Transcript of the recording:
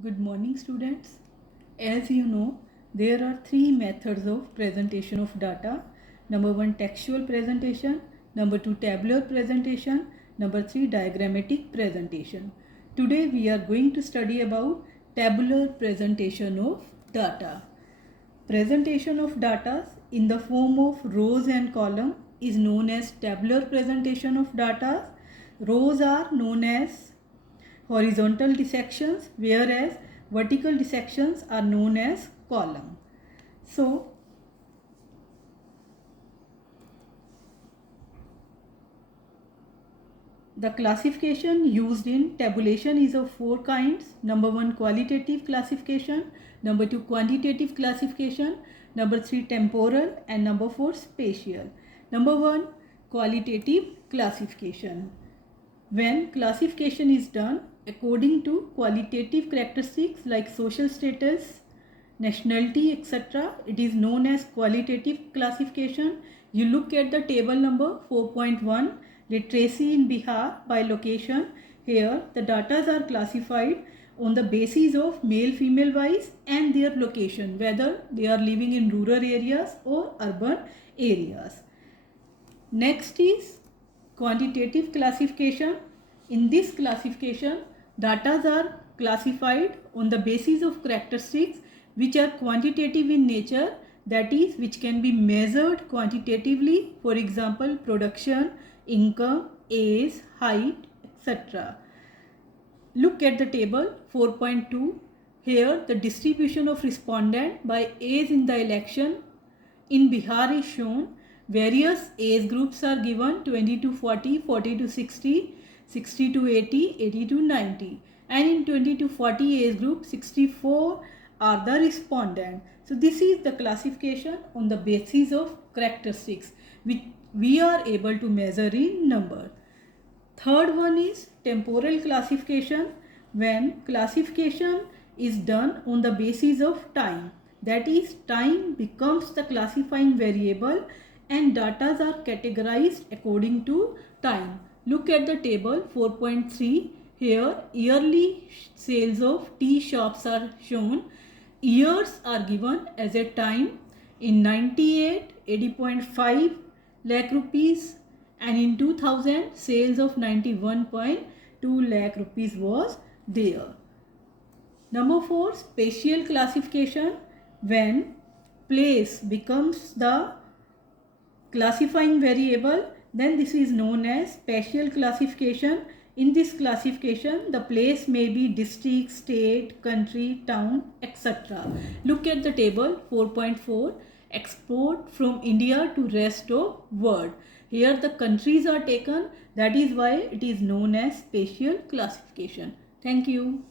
Good morning, students. As you know, there are three methods of presentation of data. Number one, textual presentation. Number two, tabular presentation. Number three, diagrammatic presentation. Today we are going to study about tabular presentation of data. Presentation of data in the form of rows and column is known as tabular presentation of data. Rows are known as horizontal dissections, whereas vertical dissections are known as column. So the classification used in tabulation is of four kinds. Number one, qualitative classification. Number two, quantitative classification. Number three, temporal, and number four, spatial. Number one, qualitative classification. When classification is done according to qualitative characteristics like social status, nationality, etc., it is known as qualitative classification. You look at the table number 4.1, literacy in Bihar by location. Here the data are classified on the basis of male female wise and their location, whether they are living in rural areas or urban areas. Next is quantitative classification. In this classification, data are classified on the basis of characteristics which are quantitative in nature, that is, which can be measured quantitatively, for example, production, income, age, height, etc. Look at the table 4.2. Here the distribution of respondent by age in the election in Bihar is shown. Various age groups are given: 20 to 40, 40 to 60, 60 to 80, 80 to 90. And in 20 to 40 age group, 64 are the respondent. So this is the classification on the basis of characteristics which we are able to measure in number. Third one is temporal classification, when classification is done on the basis of time. That is, time becomes the classifying variable and data are categorized according to time. Look at the table 4.3. Here yearly sales of tea shops are shown. Years are given as a time. In 98, 80.5 lakh rupees, and in 2000 sales of 91.2 lakh rupees was there. Number 4, spatial classification, when place becomes the classifying variable, then this is known as spatial classification. In this classification, the place may be district, state, country, town, etc. Look at the table 4.4, export from India to rest of world. Here the countries are taken, that is why it is known as spatial classification. Thank you.